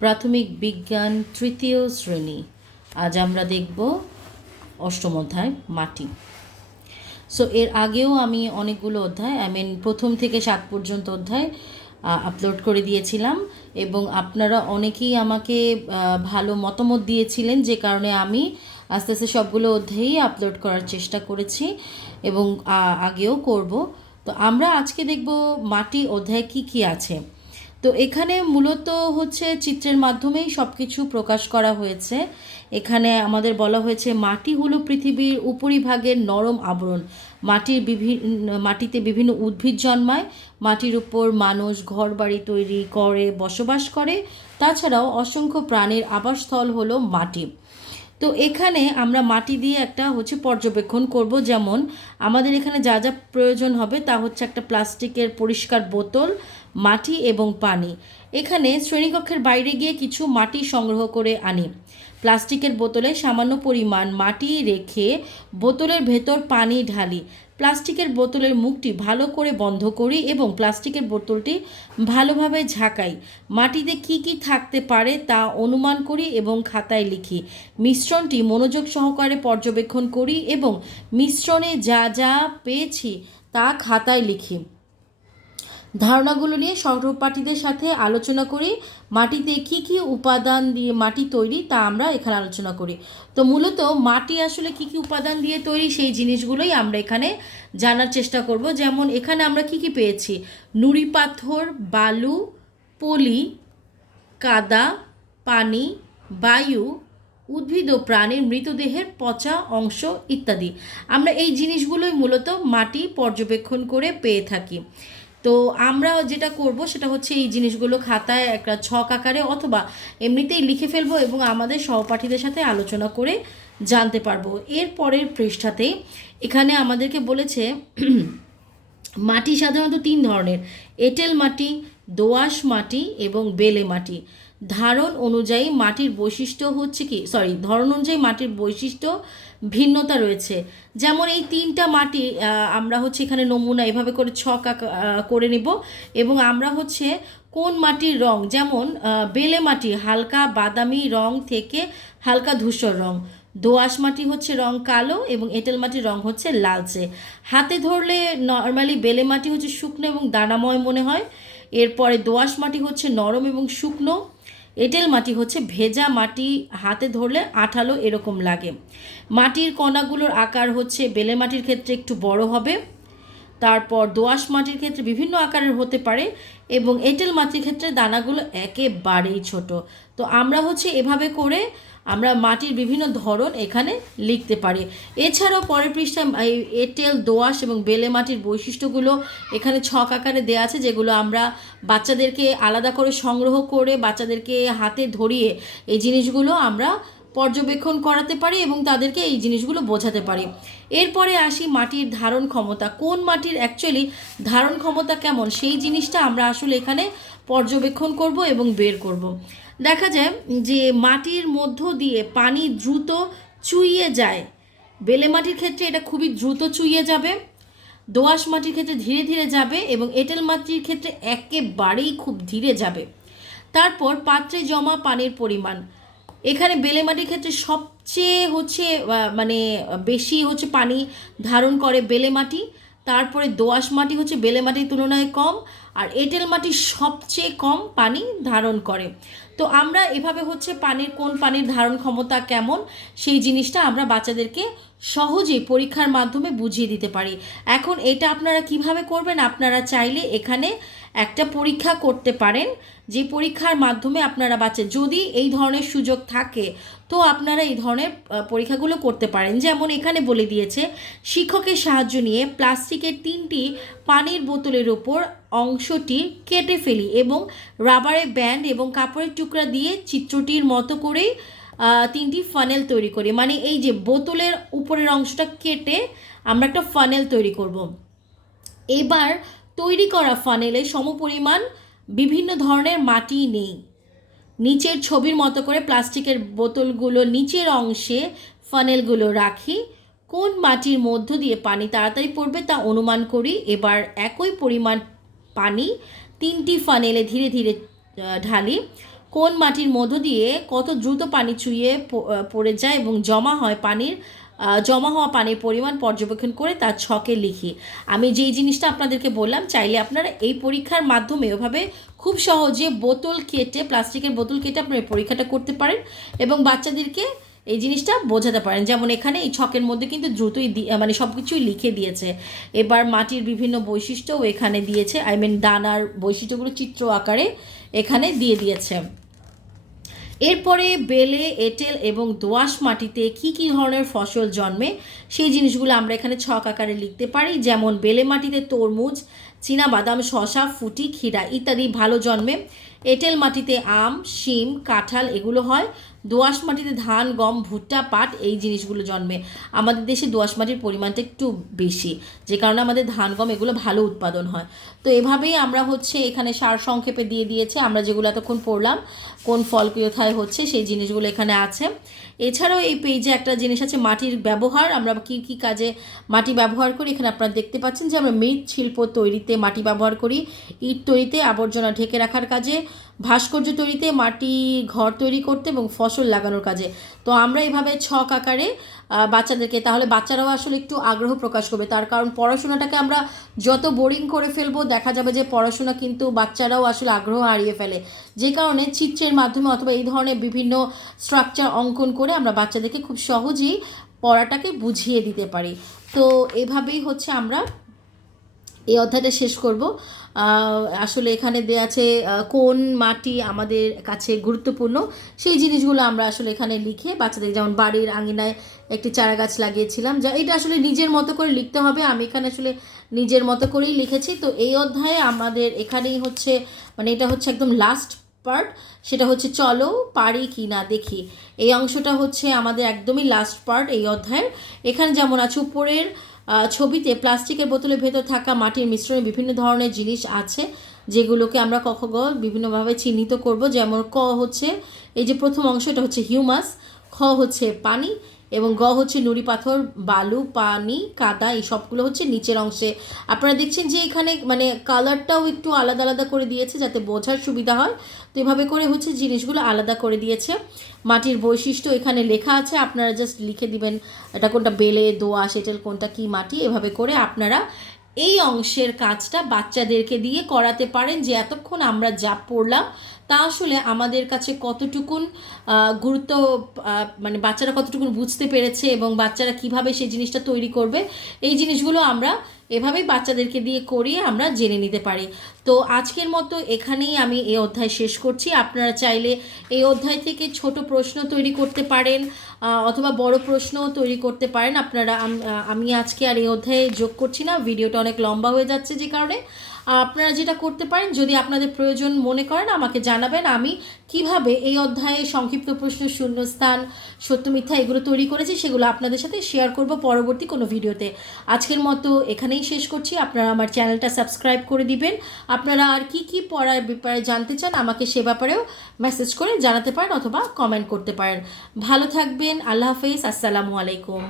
প্রাথমিক বিজ্ঞান তৃতীয় শ্রেণী। আজ আমরা দেখব অষ্টম অধ্যায় মাটি। এর আগেও আমি অনেকগুলো অধ্যায় প্রথম থেকে 7 পর্যন্ত অধ্যায় আপলোড করে দিয়েছিলাম এবং আপনারা অনেকেই আমাকে ভালো মতামত দিয়েছিলেন, যে কারণে আমি আস্তে আস্তে সবগুলো অধ্যায়ই আপলোড করার চেষ্টা করেছি এবং আগেও করব। তো আমরা আজকে দেখব মাটি অধ্যায় কি কি আছে। তো এখানে মূলত হচ্ছে চিত্রের মাধ্যমেই সব কিছু প্রকাশ করা হয়েছে। এখানে আমাদের বলা হয়েছে মাটি হলো পৃথিবীর উপরিভাগের নরম আবরণ। মাটিতে বিভিন্ন উদ্ভিদ জন্মায়, মাটির উপর মানুষ ঘরবাড়ি তৈরি করে বসবাস করে। তাছাড়াও অসংখ্য প্রাণীর আবাসস্থল হলো মাটি। তো এখানে আমরা মাটি দিয়ে একটা পর্যবেক্ষণ করব। যেমন আমাদের এখানে যা যা প্রয়োজন হবে তা হচ্ছে একটা প্লাস্টিকের পরিষ্কার বোতল, মাটি এবং পানি। এখানে শ্রেণীকক্ষের বাইরে গিয়ে কিছু মাটি সংগ্রহ করে আনি। প্লাস্টিকের বোতলে সামান্য পরিমাণ মাটি রেখে বোতলের ভেতর পানি ঢালি। প্লাস্টিকের বোতলের মুখটি ভালো করে বন্ধ করি এবং প্লাস্টিকের বোতলটি ভালোভাবে ঝাঁকাই। মাটিতে কি কি থাকতে পারে তা অনুমান করি এবং খাতায় লিখি। মিশ্রণটি মনোযোগ সহকারে পর্যবেক্ষণ করি এবং মিশ্রণে যা যা পেয়েছি তা খাতায় লিখি। ধারণাগুলো নিয়ে সহপাঠীদের সাথে আলোচনা করি। মাটিতে কি কি উপাদান দিয়ে মাটি তৈরি তা আমরা এখানে আলোচনা করি। তো মূলত মাটি আসলে কি কি উপাদান দিয়ে তৈরি সেই জিনিসগুলোই আমরা এখানে জানার চেষ্টা করব। যেমন এখানে আমরা কি কি পেয়েছি: নুড়ি পাথর, বালু, পলি, কাদা, পানি, বায়ু, উদ্ভিদ ও প্রাণীর মৃতদেহের পচা অংশ ইত্যাদি। আমরা এই জিনিসগুলোই মূলত মাটি পর্যবেক্ষণ করে পেয়ে থাকি। তো আমরা যেটা করব সেটা হচ্ছে এই জিনিসগুলো খাতায় একটা ছক আকারে অথবা এমনিতেই লিখে ফেলবো এবং আমাদের সহপাঠীদের সাথে আলোচনা করে জানতে পারবো। এর পরের পৃষ্ঠাতে এখানে আমাদেরকে বলেছে মাটি সাধারণত 3 ধরনের: এঁটেল মাটি, দোআঁশ মাটি এবং বেলে মাটি। ধরন অনুযায়ী মাটির বৈশিষ্ট্য ভিন্নতা রয়েছে। যেমন এই 3টা মাটি আমরা এখানে নমুনা এভাবে করে ছক করে নিব এবং আমরা কোন মাটির রং, যেমন বেলে মাটি হালকা বাদামি রং থেকে হালকা ধূসর রং, দোআঁশ মাটি রং কালো এবং এঁটেল মাটির রং লালচে। হাতে ধরলে নর্মালি বেলে মাটি শুকনো এবং দানাময় মনে হয়। এরপরে দোআঁশ মাটি নরম এবং শুকনো। এঁটেল মাটি ভেজা মাটি, হাতে ধরলে আঠালো এরকম লাগে। মাটির কণাগুলোর আকার বেলে মাটির ক্ষেত্রে একটু বড় হবে। তারপর দোআঁশ মাটির ক্ষেত্রে বিভিন্ন আকারের হতে পারে এবং এঁটেল মাটির ক্ষেত্রে দানাগুলো একেবারেই ছোট। তো আমরা এভাবে করে আমরা মাটির বিভিন্ন ধরন এখানে লিখতে পারি। এছাড়াও পরের পৃষ্ঠায় এঁটেল, দোআঁশ এবং বেলে মাটির বৈশিষ্ট্যগুলো এখানে ছক আকারে দেওয়া আছে, যেগুলো আমরা বাচ্চাদেরকে আলাদা করে সংগ্রহ করে বাচ্চাদেরকে হাতে ধরিয়ে এই জিনিসগুলো আমরা পর্যবেক্ষণ করাতে পারি এবং তাদেরকে এই জিনিসগুলো বোঝাতে পারি। এরপরে আসি মাটির ধারণ ক্ষমতা। কোন মাটির অ্যাকচুয়ালি ধারণ ক্ষমতা কেমন সেই জিনিসটা আমরা আসলে এখানে পর্যবেক্ষণ করব এবং বের করব। দেখা যায় যে মাটির মধ্য দিয়ে পানি দ্রুত চুইয়ে যায়। বেলে মাটির ক্ষেত্রে এটা খুবই দ্রুত চুইয়ে যাবে। দোআঁশ মাটির ক্ষেত্রে ধীরে ধীরে যাবে এবং এঁটেল মাটির ক্ষেত্রে একেবারেই খুব ধীরে যাবে। তারপর পাত্রে জমা পানির পরিমাণ। এখানে বেলে মাটির ক্ষেত্রে সবচেয়ে বেশি পানি ধারণ করে বেলে মাটি। তারপরে দোআঁশ মাটি বেলে মাটির তুলনায় কম, আর এঁটেল মাটি সবচেয়ে কম পানি ধারণ করে। তো আমরা এভাবে কোন পানির ধারণ ক্ষমতা কেমন সেই জিনিসটা আমরা বাচ্চাদেরকে সহজেই পরীক্ষার মাধ্যমে বুঝিয়ে দিতে পারি। এখন এটা আপনারা কিভাবে করবেন? আপনারা চাইলে এখানে একটা পরীক্ষা করতে পারেন, যে পরীক্ষার মাধ্যমে আপনারা যদি এই ধরনের সুযোগ থাকে তো আপনারা এই ধরনের পরীক্ষাগুলো করতে পারেন। যেমন এখানে বলে দিয়েছে, শিক্ষকের সাহায্য নিয়ে প্লাস্টিকের 3টি পানির বোতলের ওপর অংশটি কেটে ফেলি এবং রাবারের ব্যান্ড এবং কাপড়ের টুকরা দিয়ে চিত্রটির মতো করেই 3টি ফানেল তৈরি করি। মানে এই যে বোতলের উপরের অংশটা কেটে আমরা একটা ফানেল তৈরি করব। এবার তৈরি করা ফানেলে সমপরিমাণ বিভিন্ন ধরনের মাটি নেই। নিচের ছবির মতো করে প্লাস্টিকের বোতলগুলো নিচের অংশে ফানেলগুলো রাখি। কোন মাটির মধ্য দিয়ে পানি তাড়াতাড়ি পড়বে তা অনুমান করি। এবার একই পরিমাণ পানি 3টি ফানেলে ধীরে ধীরে ঢালি, কোন মাটির মধ্য দিয়ে কত দ্রুত পানি চুইয়ে পড়ে যায় এবং জমা হওয়া পানির পরিমাণ পর্যবেক্ষণ করে তার ছকে লিখি। আমি যেই জিনিসটা আপনাদেরকে বললাম, চাইলে আপনারা এই পরীক্ষার মাধ্যমে ওভাবে খুব সহজে প্লাস্টিকের বোতল কেটে আপনারা এই পরীক্ষাটা করতে পারেন এবং বাচ্চাদেরকে এই জিনিসটা বোঝাতে পারেন। যেমন এখানে এই ছকের মধ্যে কিন্তু দ্রুতই মানে সব কিছুই লিখে দিয়েছে। এবার মাটির বিভিন্ন বৈশিষ্ট্যও এখানে দিয়েছে, দানার বৈশিষ্ট্যগুলো চিত্র আকারে এখানে দিয়ে দিয়েছে। এরপরে বেলে, এঁটেল এবং দোআঁশ মাটিতে কী কী ধরনের ফসল জন্মে সেই জিনিসগুলো আমরা এখানে ছক আকারে লিখতে পারি। যেমন বেলে মাটিতে তরমুজ, চীনাবাদাম, শসা, ফুটি, ক্ষীরা ইত্যাদি ভালো জন্মে। এঁটেল মাটিতে আম, শিম, কাঁঠাল এগুলো হয়। দোআঁশ মাটিতে ধান, গম, ভুট্টা, পাট এই জিনিসগুলো জন্মে। আমাদের দেশে দোআঁশ মাটির পরিমাণটা একটু বেশি, যে কারণে আমাদের ধান, গম এগুলো ভালো উৎপাদন হয়। তো এভাবেই আমরা এখানে সার সংক্ষেপে দিয়ে দিয়েছে, আমরা যেগুলো এতক্ষণ পড়লাম কোন ফল কোথায় হচ্ছে সেই জিনিসগুলো এখানে আছে। এছাড়াও এই পেজে একটা জিনিস আছে মাটির ব্যবহার, আমরা কী কী কাজে মাটি ব্যবহার করি এখানে আপনারা দেখতে পাচ্ছেন যে আমরা মৃৎশিল্প তৈরিতে মাটি ব্যবহার করি, ইট তৈরিতে, আবর্জনা ঢেকে রাখার কাজে, ভাস্কর্য তৈরিতে, মাটি ঘর তৈরি করতে এবং ফসল লাগানোর কাজে। তো আমরা এইভাবে ছক আকারে বাচ্চাদেরকে, তাহলে বাচ্চারাও আসলে একটু আগ্রহ প্রকাশ করবে। তার কারণ পড়াশোনাটাকে আমরা যত বোরিং করে ফেলবো, দেখা যাবে যে পড়াশোনা কিন্তু বাচ্চারাও আসলে আগ্রহ হারিয়ে ফেলে। যে কারণে চিত্রের মাধ্যমে অথবা এই ধরনের বিভিন্ন স্ট্রাকচার অঙ্কন করে আমরা বাচ্চাদেরকে খুব সহজেই পড়াটাকে বুঝিয়ে দিতে পারি। তো এভাবেই আমরা এই অধ্যায়টা শেষ করব। আসলে এখানে দেওয়া আছে কোন মাটি আমাদের কাছে গুরুত্বপূর্ণ সেই জিনিসগুলো আমরা আসলে এখানে লিখে বাচ্চাদের, যেমন বাড়ির আঙিনায় একটি চারা গাছ লাগিয়েছিলাম, যা এটা আসলে নিজের মতো করে লিখতে হবে। আমি এখানে আসলে নিজের মতো করেই লিখেছি। তো এই অধ্যায়ে আমাদের এখানেই এটা একদম লাস্ট পার্ট, সেটা চলো পারি কি না দেখি। এই অংশটা আমাদের একদমই লাস্ট পার্ট এই অধ্যায়ের। এখানে যেমন আছে উপরের ছবিতে প্লাস্টিকের বোতলের ভেতর থাকা মাটির মিশ্রণে বিভিন্ন ধরনের জিনিস আছে, যেগুলোকে আমরা ক খ গ বিভিন্নভাবে চিহ্নিত করব। যেমন ক এই যে প্রথম অংশ, এটা হিউমাস। খ পানি এবং গ নুড়ি পাথর, বালু, পানি, কাদা, এই সবগুলো নিচের অংশে। আপনারা দেখছেন যে এখানে কালারটাও একটু আলাদা আলাদা করে দিয়েছে যাতে বোঝার সুবিধা হয়। তো এভাবে করে জিনিসগুলো আলাদা করে দিয়েছে। মাটির বৈশিষ্ট্য এখানে লেখা আছে, আপনারা জাস্ট লিখে দিবেন এটা কোনটা বেলে, দোআঁশ, এঁটেল কোনটা কী মাটি। এভাবে করে আপনারা এই অংশের কাজটা বাচ্চাদেরকে দিয়ে করাতে পারেন, যে এতক্ষণ আমরা যা পড়লাম তা আসলে আমাদের কাছে কতটুকুন গুরুত্ব, বাচ্চারা কতটুকুন বুঝতে পেরেছে এবং বাচ্চারা কিভাবে সেই জিনিসটা তৈরি করবে, এই জিনিসগুলো আমরা এভাবেই বাচ্চাদেরকে দিয়ে করিয়ে আমরা জেনে নিতে পারি। তো আজকের মতো এখানেই আমি এই অধ্যায় শেষ করছি। আপনারা চাইলে এই অধ্যায় থেকে ছোট প্রশ্ন তৈরি করতে পারেন অথবা বড় প্রশ্নও তৈরি করতে পারেন আপনারা। আমি আজকে আর এই অধ্যায়ে যোগ করছি না, ভিডিওটা অনেক লম্বা হয়ে যাচ্ছে, যে কারণে আপনারা যেটা করতে পারেন, যদি আপনাদের প্রয়োজন মনে করেন আমাকে জানাবেন, আমি কিভাবে এই অধ্যায়ে সংক্ষিপ্ত প্রশ্ন, শূন্যস্থান, সত্য মিথ্যা এগুলো তৈরি করেছি সেগুলো আপনাদের সাথে শেয়ার করব পরবর্তী কোনো ভিডিওতে। আজকের মতো এখানেই শেষ করছি। আপনারা আমার চ্যানেলটা সাবস্ক্রাইব করে দিবেন। আপনারা আর কি পড়ার ব্যাপারে জানতে চান আমাকে সে ব্যাপারেও মেসেজ করে জানাতে পারেন অথবা কমেন্ট করতে পারেন। ভালো থাকবেন। আল্লাহ হাফেজ। আসসালামু আলাইকুম।